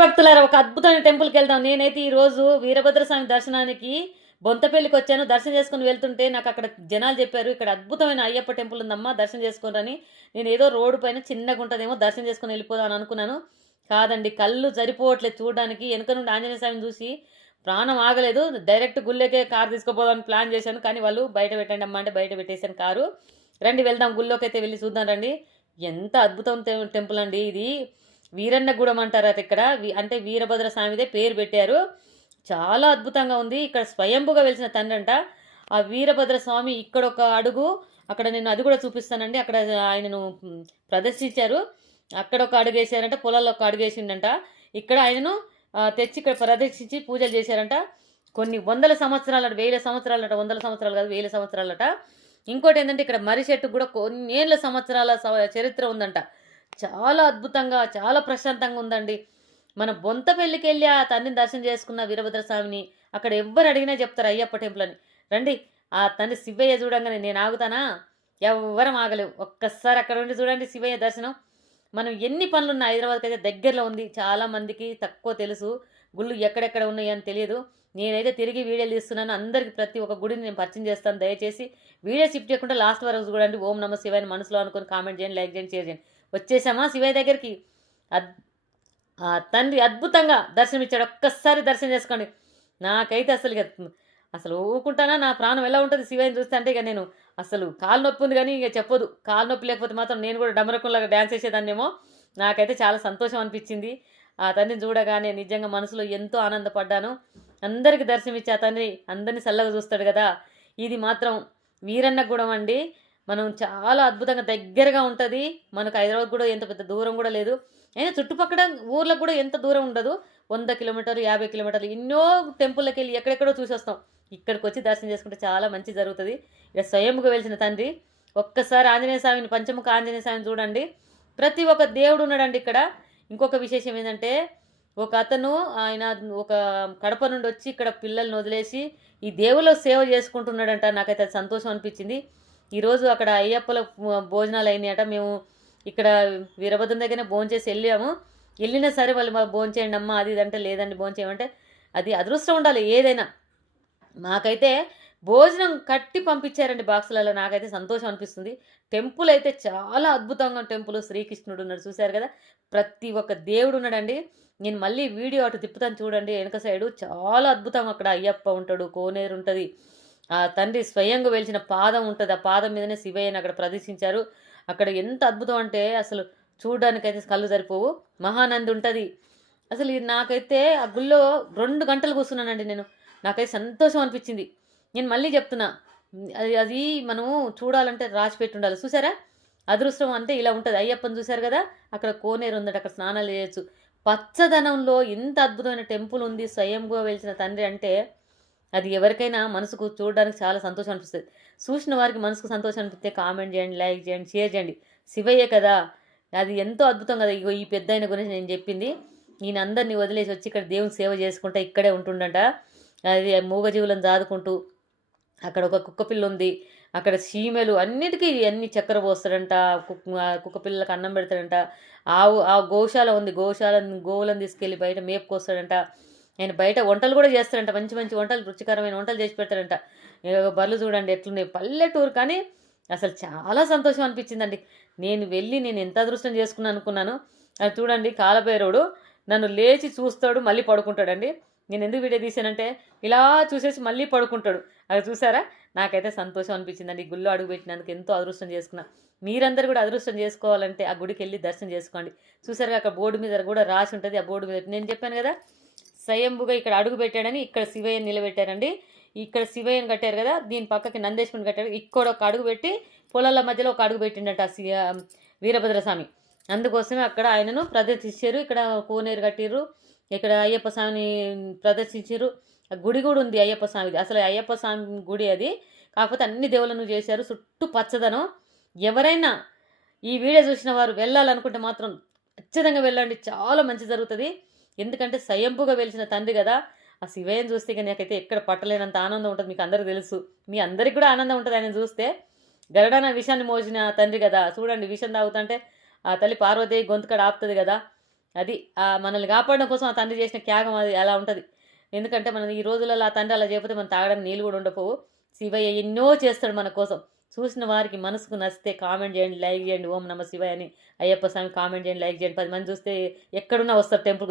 భక్తులారా ఒక అద్భుతమైన టెంపుల్కి వెళ్దాం. నేనైతే ఈరోజు వీరభద్రస్వామి దర్శనానికి బొంతపల్లికి వచ్చాను. దర్శనం చేసుకుని వెళ్తుంటే నాకు అక్కడ జనాలు చెప్పారు, ఇక్కడ అద్భుతమైన అయ్యప్ప టెంపుల్ ఉందమ్మా, దర్శనం చేసుకోరని. నేను ఏదో రోడ్డు పైన చిన్నగా ఉంటుందేమో దర్శనం చేసుకుని వెళ్ళిపోదాం అని అనుకున్నాను. కాదండి, కళ్ళు సరిపోవట్లేదు చూడడానికి. వెనుక నుండి ఆంజనేయ స్వామిని చూసి ప్రాణం ఆగలేదు. డైరెక్ట్ గుళ్ళకే కారు తీసుకుపోదామని ప్లాన్ చేశాను, కానీ వాళ్ళు బయట పెట్టండి అమ్మా అంటే బయట పెట్టేశాను కారు. రండి వెళ్దాం, గుళ్ళోకి అయితే వెళ్ళి చూద్దాం రండి. ఎంత అద్భుతం టెంపుల్ అండి ఇది. వీరన్నగూడెం అంటారు అది. ఇక్కడ అంటే వీరభద్ర స్వామిదే పేరు పెట్టారు. చాలా అద్భుతంగా ఉంది. ఇక్కడ స్వయంభుగా వెలిసిన తండ్రి అంట ఆ వీరభద్ర స్వామి. ఇక్కడ ఒక అడుగు, అక్కడ నేను అది కూడా చూపిస్తానండి. అక్కడ ఆయనను ప్రదర్శించారు. అక్కడ ఒక అడుగు వేసారంట, పొలాల్లో ఒక అడుగు వేసిండంట. ఇక్కడ ఆయనను తెచ్చి ఇక్కడ ప్రదర్శించి పూజలు చేశారంట. కొన్ని వందల సంవత్సరాలట, వేల సంవత్సరాలట, వందల సంవత్సరాలు కాదు వేల సంవత్సరాలట. ఇంకోటి ఏంటంటే ఇక్కడ మర్రి చెట్టు కూడా కొన్నేళ్ళ సంవత్సరాల చరిత్ర ఉందంట. చాలా అద్భుతంగా, చాలా ప్రశాంతంగా ఉందండి. మన బొంతపల్లికి వెళ్ళి ఆ తండ్రిని దర్శనం చేసుకున్న వీరభద్రస్వామిని అక్కడ ఎవ్వరు అడిగినా చెప్తారు అయ్యప్ప టెంపుల్ అని. రండి, ఆ తండ్రి శివయ్య చూడంగానే నేను ఆగుతానా? ఎవ్వరం ఆగలేవు. ఒక్కసారి అక్కడ ఉండి చూడండి శివయ్య దర్శనం. మనం ఎన్ని పనులున్నా హైదరాబాద్కి అయితే దగ్గరలో ఉంది. చాలా మందికి తక్కువ తెలుసు, గుళ్ళు ఎక్కడెక్కడ ఉన్నాయి అని తెలియదు. నేనైతే తిరిగి వీడియోలు తీస్తున్నాను. అందరికి ప్రతి ఒక్క గుడిని నేను పరిచయం చేస్తాను. దయచేసి వీడియో షిఫ్ట్ చేయకుండా లాస్ట్ వరకు చూడండి. ఓం నమ శివాయని మనసులో అనుకొని కామెంట్ చేయండి, లైక్ చేయండి, షేర్ చేయండి. వచ్చేసామా శివయ్య దగ్గరికి. తండ్రి అద్భుతంగా దర్శనమిచ్చాడు. ఒక్కసారి దర్శనం చేసుకోండి. నాకైతే అసలు ఇక అసలు ఊకుంటానా, నా ప్రాణం ఎలా ఉంటుంది శివయ్యని చూస్తే అంటే. ఇక నేను అసలు కాలు నొప్పి ఉంది కానీ ఇక చెప్పదు. కాలు నొప్పి లేకపోతే మాత్రం నేను కూడా డమరకంలాగా డ్యాన్స్ చేసేదాన్నేమో. నాకైతే చాలా సంతోషం అనిపించింది ఆ తండ్రిని చూడగానే. నిజంగా మనసులో ఎంతో ఆనందపడ్డాను. అందరికీ దర్శనం ఇచ్చి ఆ తండ్రి అందరినీ చల్లగా చూస్తాడు కదా. ఇది మాత్రం వీరన్నగూడెం అండి. మనం చాలా అద్భుతంగా దగ్గరగా ఉంటుంది. మనకు హైదరాబాద్ కూడా ఎంత పెద్ద దూరం కూడా లేదు. అయినా చుట్టుపక్కల ఊర్లకు కూడా ఎంత దూరం ఉండదు. 100 కిలోమీటర్లు, 50 కిలోమీటర్లు, ఎన్నో టెంపుల్కి వెళ్ళి ఎక్కడెక్కడో చూసి వస్తాం. ఇక్కడికి వచ్చి దర్శనం చేసుకుంటే చాలా మంచి జరుగుతుంది. ఇక్కడ స్వయంగా వెలిసిన తండ్రి. ఒక్కసారి ఆంజనేయ స్వామిని, పంచముఖ ఆంజనేయ స్వామిని చూడండి. ప్రతి ఒక్క దేవుడు ఉన్నాడండి ఇక్కడ. ఇంకొక విశేషం ఏంటంటే, ఒక అతను ఆయన ఒక కడప నుండి వచ్చి ఇక్కడ పిల్లల్ని వదిలేసి ఈ దేవుళ్ళ సేవ చేసుకుంటున్నాడంట. నాకైతే అది సంతోషం అనిపించింది. ఈరోజు అక్కడ అయ్యప్పల భోజనాలు అయినాయట. మేము ఇక్కడ వీరభద్రం దగ్గరనే భోంచేసి వెళ్ళాము. వెళ్ళినా సరే వాళ్ళు మాకు భోంచేయండి అమ్మ అది ఇదంటే లేదండి భోంచేయమంటే. అది అదృష్టం ఉండాలి ఏదైనా. మాకైతే భోజనం కట్టి పంపించారండి బాక్సులలో. నాకైతే సంతోషం అనిపిస్తుంది. టెంపుల్ అయితే చాలా అద్భుతంగా టెంపుల్. శ్రీకృష్ణుడు ఉన్నాడు చూశారు కదా. ప్రతి ఒక్క దేవుడు ఉన్నాడండి. నేను మళ్ళీ వీడియో అటు తిప్పుతాను చూడండి. వెనక సైడు చాలా అద్భుతంగా అక్కడ అయ్యప్ప ఉంటాడు, కోనేరు ఉంటుంది, ఆ తండ్రి స్వయంగా వెలిచిన పాదం ఉంటుంది. ఆ పాదం మీదనే శివయ్యని అక్కడ ప్రదర్శించారు. అక్కడ ఎంత అద్భుతం అంటే అసలు చూడడానికైతే కళ్ళు సరిపోవు. మహానంది ఉంటుంది. అసలు నాకైతే ఆ గుళ్ళో 2 గంటలు కూర్చున్నానండి నేను. నాకైతే సంతోషం అనిపించింది. నేను మళ్ళీ చెప్తున్నా, అది అది మనము చూడాలంటే రాసిపెట్టి ఉండాలి. చూసారా, అదృష్టం అంటే ఇలా ఉంటుంది. అయ్యప్పని చూశారు కదా, అక్కడ కోనేరు ఉందట, అక్కడ స్నానాలు చేయొచ్చు. పచ్చదనంలో ఇంత అద్భుతమైన టెంపుల్ ఉంది, స్వయంగా వెలిసిన తండ్రి అంటే అది ఎవరికైనా మనసుకు చూడడానికి చాలా సంతోషం అనిపిస్తుంది. చూసిన వారికి మనసుకు సంతోషం అనిపిస్తే కామెంట్ చేయండి, లైక్ చేయండి, షేర్ చేయండి. శివయ్యే కదా, అది ఎంతో అద్భుతం కదా. ఇగో ఈ పెద్ద ఆయన గురించి నేను చెప్పింది. ఈయన అందరినీ వదిలేసి వచ్చి ఇక్కడ దేవుని సేవ చేసుకుంటా ఇక్కడే ఉంటుండట. అది మూగజీవులను జాదుకుంటూ. అక్కడ ఒక కుక్కపిల్ల ఉంది, అక్కడ చీమెలు అన్నిటికీ అన్ని చక్కెర పోస్తాడంట. కుక్క పిల్లలకు అన్నం పెడతాడంట. ఆ గోశాల ఉంది, గోవులను తీసుకెళ్ళి బయట మేపుకొస్తాడంట. ఆయన బయట వంటలు కూడా చేస్తాడంట. మంచి మంచి వంటలు, రుచికరమైన వంటలు చేసి పెడతాడంట. బర్రెలు చూడండి ఎట్లున్నాయి. పల్లెటూరు కానీ అసలు చాలా సంతోషం అనిపించిందండి. నేను ఎంత అదృష్టం చేసుకున్నాను అనుకున్నాను. అది చూడండి, కాలభైరవుడు నన్ను లేచి చూస్తాడు, మళ్ళీ పడుకుంటాడండి. నేను ఎందుకు వీడియో తీసానంటే ఇలా చూసేసి మళ్ళీ పడుకుంటాడు. అది చూసారా, నాకైతే సంతోషం అనిపించిందండి. గుళ్ళో అడుగు పెట్టినందుకు ఎంతో అదృష్టం చేసుకున్నా. మీరందరూ కూడా అదృష్టం చేసుకోవాలంటే ఆ గుడికి వెళ్ళి దర్శనం చేసుకోండి. చూసారుగా, అక్కడ బోర్డు మీద కూడా రాసి ఉంటుంది. ఆ బోర్డు మీద నేను చెప్పాను కదా, స్వయంభుగా ఇక్కడ అడుగు పెట్టాడని. ఇక్కడ శివయ్యని నిలబెట్టారండి. ఇక్కడ శివయ్యని కట్టారు కదా, దీని పక్కకి నందేశ్వరిని కట్టారు. ఇక్కడ ఒక అడుగు పెట్టి పొలాల మధ్యలో ఒక అడుగు పెట్టిండట వీరభద్రస్వామి. అందుకోసమే అక్కడ ఆయనను ప్రదర్శించారు. ఇక్కడ కోనేరు కట్టిర్రు, ఇక్కడ అయ్యప్ప స్వామిని ప్రదర్శించారు. గుడి కూడా ఉంది అయ్యప్ప స్వామిది. అసలు అయ్యప్ప స్వామి గుడి అది, కాకపోతే అన్ని దేవుళ్ళను చేశారు. చుట్టూ పచ్చదనం. ఎవరైనా ఈ వీడియో చూసిన వారు వెళ్ళాలనుకుంటే మాత్రం ఖచ్చితంగా వెళ్ళండి, చాలా మంచి జరుగుతుంది. ఎందుకంటే స్వయంభుగా వెలిసిన తండ్రి కదా. ఆ శివయ్యని చూస్తే ఇక నాకైతే ఎక్కడ పట్టలేనంత ఆనందం ఉంటుంది. మీకు అందరికీ తెలుసు, మీ అందరికి కూడా ఆనందం ఉంటుంది ఆయన చూస్తే. గరుడాన విషాన్ని మోసిన తండ్రి కదా. చూడండి, విషం తాగుతుంటే ఆ తల్లి పార్వతి గొంతుకడ ఆపుతుంది కదా. అది మనల్ని కాపాడడం కోసం ఆ తండ్రి చేసిన త్యాగం అది అలా ఉంటుంది. ఎందుకంటే మనం ఈ రోజులలో ఆ తండ్రి అలా చేయకపోతే మనం తాగడానికి నీళ్ళు కూడా ఉండకపోవు. శివయ్య ఎన్నో చేస్తాడు మన కోసం. చూసిన వారికి మనసుకు నచ్చితే కామెంట్ చేయండి, లైక్ చేయండి. ఓం నమ శివాయ అని అయ్యప్ప స్వామి కామెంట్ చేయండి, లైక్ చేయండి. 10 మంది చూస్తే ఎక్కడున్నా వస్తారు టెంపుల్కి.